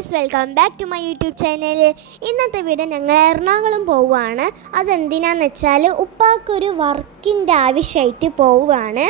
Guys, welcome back to my YouTube channel. ഇന്നത്തെ video ഞങ്ങൾ എറണാകുളം പോവുകയാണ്. അതെന്തിനാന്ന് വെച്ചാൽ ഉപ്പാക്കൊരു വർക്കിൻ്റെ ആവശ്യമായിട്ട് പോവുകയാണ്.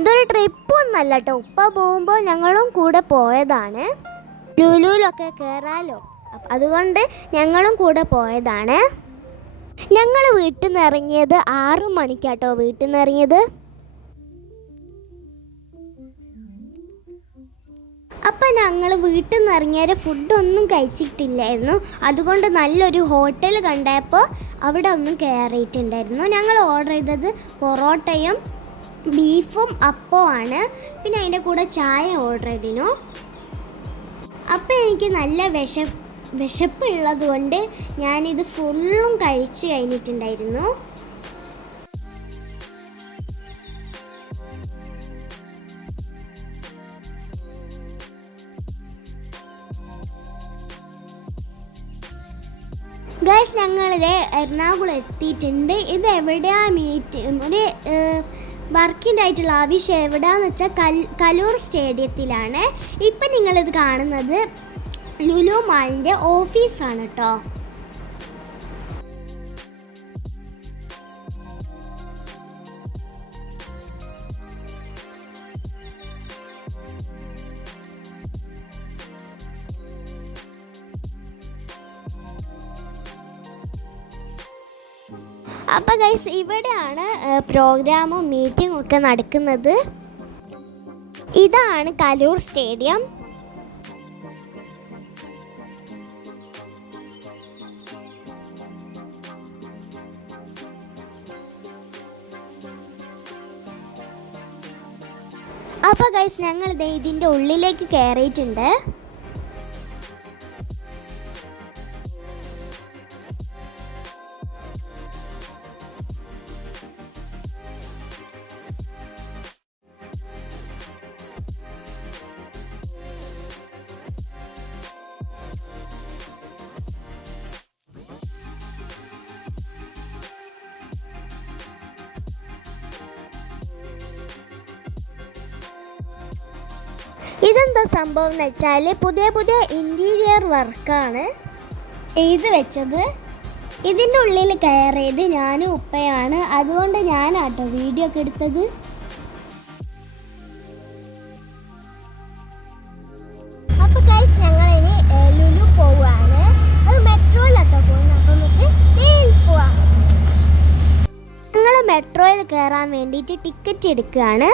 ഇതൊരു ട്രിപ്പൊന്നല്ല കേട്ടോ. ഉപ്പ പോകുമ്പോൾ ഞങ്ങളും കൂടെ പോയതാണ്. ലുലുവിലൊക്കെ കയറാലോ, അതുകൊണ്ട് ഞങ്ങളും കൂടെ പോയതാണ്. ഞങ്ങൾ വീട്ടിൽ നിന്ന് ഇറങ്ങിയത് 6 മണിക്കാട്ടോ. വീട്ടിൽ നിന്ന് ഇറങ്ങിയത്. അപ്പം ഞങ്ങൾ വീട്ടിൽ നിന്ന് ഇറങ്ങിയ ഫുഡൊന്നും കഴിച്ചിട്ടില്ലായിരുന്നു. അതുകൊണ്ട് നല്ലൊരു ഹോട്ടൽ കണ്ടപ്പോൾ അവിടെ ഒന്നും കയറിയിട്ടുണ്ടായിരുന്നു. ഞങ്ങൾ ഓർഡർ ചെയ്തത് പൊറോട്ടയും ബീഫും അപ്പവുമാണ്. പിന്നെ അതിൻ്റെ കൂടെ ചായ ഓർഡർ ചെയ്തിരുന്നു. അപ്പം എനിക്ക് നല്ല വിശപ്പുള്ളത് കൊണ്ട് ഞാനിത് ഫുള്ളും കഴിച്ച് കഴിഞ്ഞിട്ടുണ്ടായിരുന്നു. ഗൈസ്, ഞങ്ങളിത് എറണാകുളം എത്തിയിട്ടുണ്ട്. ഇത് എവിടെയാണ് ഒരു വർക്കിൻ്റെ ആയിട്ടുള്ള ആവശ്യം എവിടെയാണെന്ന് വെച്ചാൽ കലൂർ സ്റ്റേഡിയത്തിലാണ്. ഇപ്പം നിങ്ങളിത് കാണുന്നത് ലുലു മാളിൻ്റെ ഓഫീസാണ് കേട്ടോ. അപ്പോൾ ഗൈസ്, ഇവിടെയാണ് പ്രോഗ്രാമും മീറ്റിംഗും ഒക്കെ നടക്കുന്നത്. ഇതാണ് കലൂർ സ്റ്റേഡിയം. അപ്പോൾ ഗൈസ്, ഞങ്ങൾ ഇതിൻ്റെ ഉള്ളിലേക്ക് കയറിയിട്ടുണ്ട്. ഇതെന്താ സംഭവം എന്ന് വെച്ചാൽ പുതിയ ഇൻറ്റീരിയർ വർക്കാണ് എഴുതി വെച്ചത്. ഇതിൻ്റെ ഉള്ളിൽ കയറിയത് ഞാനും ഉപ്പയാണ്. അതുകൊണ്ട് ഞാനാട്ടോ വീഡിയോ ഒക്കെ എടുത്തത്. അപ്പോൾ ഗൈസ്, ഞങ്ങളിനി ലുലു പോവുകയാണ്. അത് മെട്രോയിലാട്ടോ പോകുന്നത്. അപ്പം നമുക്ക് വേഗം പോവാം. ഞങ്ങൾ മെട്രോയിൽ കയറാൻ വേണ്ടിയിട്ട് ടിക്കറ്റ് എടുക്കുകയാണ്.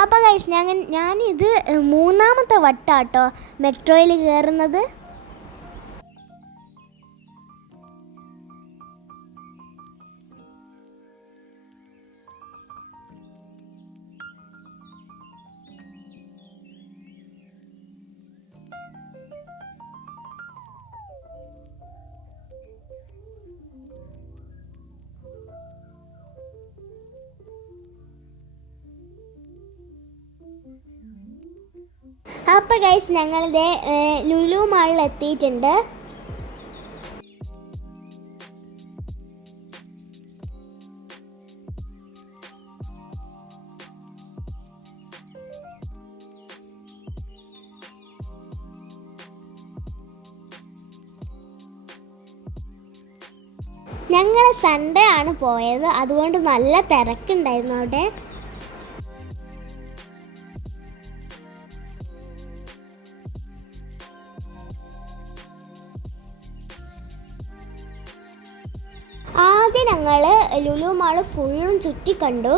അപ്പോൾ ഗൈസ്, ഞാനിത് 3-ാമത്തെ വട്ടാട്ടോ മെട്രോയിൽ കയറുന്നത്. അപ്പോൾ ഗൈസ്, ഞങ്ങളിത് ലുലു മാളിൽ എത്തിയിട്ടുണ്ട്. ഞങ്ങൾ സൺഡേ ആണ് പോയത്. അതുകൊണ്ട് നല്ല തിരക്കുണ്ടായിരുന്നു അവിടെ. ആദ്യം ഞങ്ങൾ ലുലു മാള് ഫുള്ളും ചുറ്റി കണ്ടു.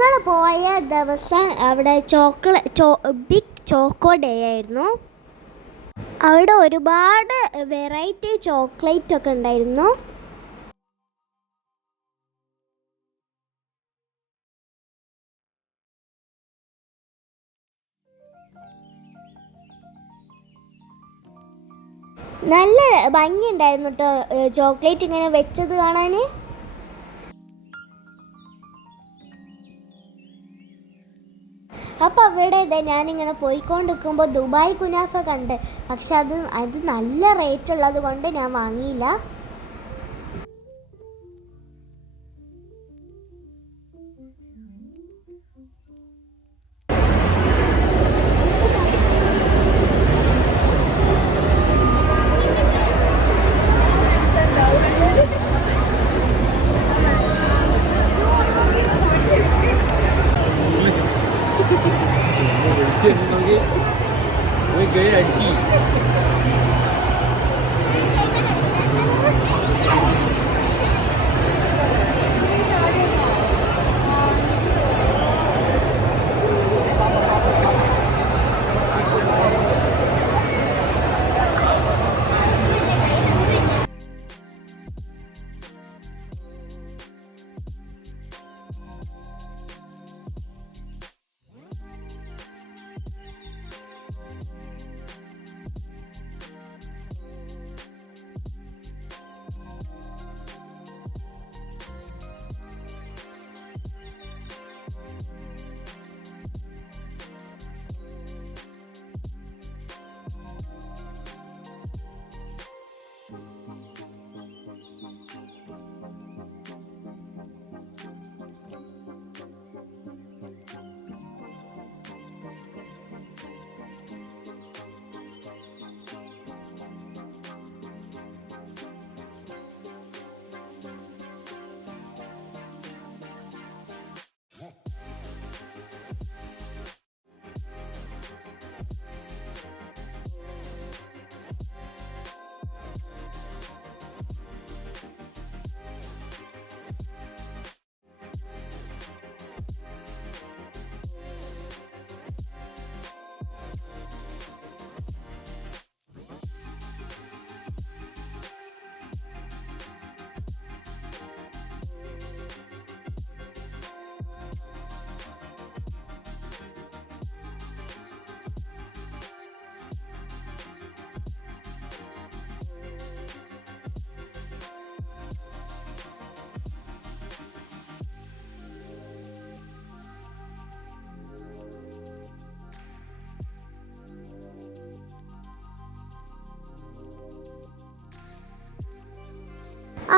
ഞങ്ങൾ പോയ ദിവസം അവിടെ ബിഗ് ചോക്കോ ഡേ ആയിരുന്നു. അവിടെ ഒരുപാട് വെറൈറ്റി ചോക്ലേറ്റ് ഒക്കെ ഉണ്ടായിരുന്നു. നല്ല ഭംഗിയുണ്ടായിരുന്നു കേട്ടോ ചോക്ലേറ്റ് ഇങ്ങനെ വെച്ചത് കാണാൻ. അപ്പോൾ അവിടെ ഞാനിങ്ങനെ പോയിക്കൊണ്ടിരിക്കുമ്പോൾ ദുബായ് കുനാഫ കണ്ട്. പക്ഷെ അത് നല്ല റേറ്റ് ഉള്ളത് കൊണ്ട് ഞാൻ വാങ്ങിയില്ല.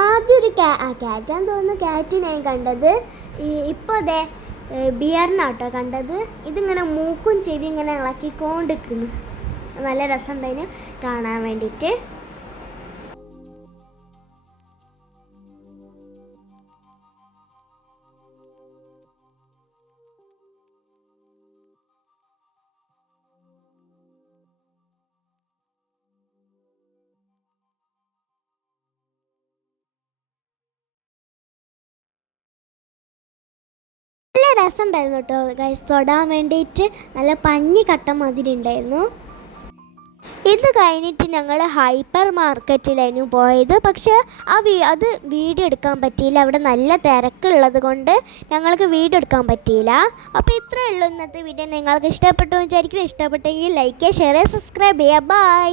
ആദ്യം ഒരു ക്യാറ്റാന്ന് തോന്നുന്നു. ക്യാറ്റിനായി കണ്ടത്. ഇപ്പോൾ അതെ ബിയറിനാട്ടോ കണ്ടത്. ഇതിങ്ങനെ മൂക്കും ചെവി ഇങ്ങനെ ഇളക്കിക്കൊണ്ടിരിക്കുന്നു. നല്ല രസമുണ്ടായിരുന്നു കാണാൻ വേണ്ടിയിട്ട്. നല്ല രസമുണ്ടായിരുന്നു കേട്ടോ ഗൈസ്, തൊടാൻ വേണ്ടിയിട്ട്. നല്ല പഞ്ഞി കട്ട മാതിരി ഉണ്ടായിരുന്നു. ഇത് കഴിഞ്ഞിട്ട് ഞങ്ങൾ ഹൈപ്പർ മാർക്കറ്റിലായിരുന്നു പോയത്. പക്ഷേ അത് വീഡിയോ എടുക്കാൻ പറ്റിയില്ല. അവിടെ നല്ല തിരക്കുള്ളത് കൊണ്ട് ഞങ്ങൾക്ക് വീഡിയോ എടുക്കാൻ പറ്റിയില്ല. അപ്പോൾ ഇത്രയേ ഉള്ളൂ ഇന്നത്തെ വീഡിയോ. നിങ്ങൾക്ക് ഇഷ്ടപ്പെട്ടു വിചാരിക്കുന്നു. ഇഷ്ടപ്പെട്ടെങ്കിൽ ലൈക്ക് ചെയ്യുക, ഷെയർ ചെയ്യുക, സബ്സ്ക്രൈബ് ചെയ്യുക. ബൈ.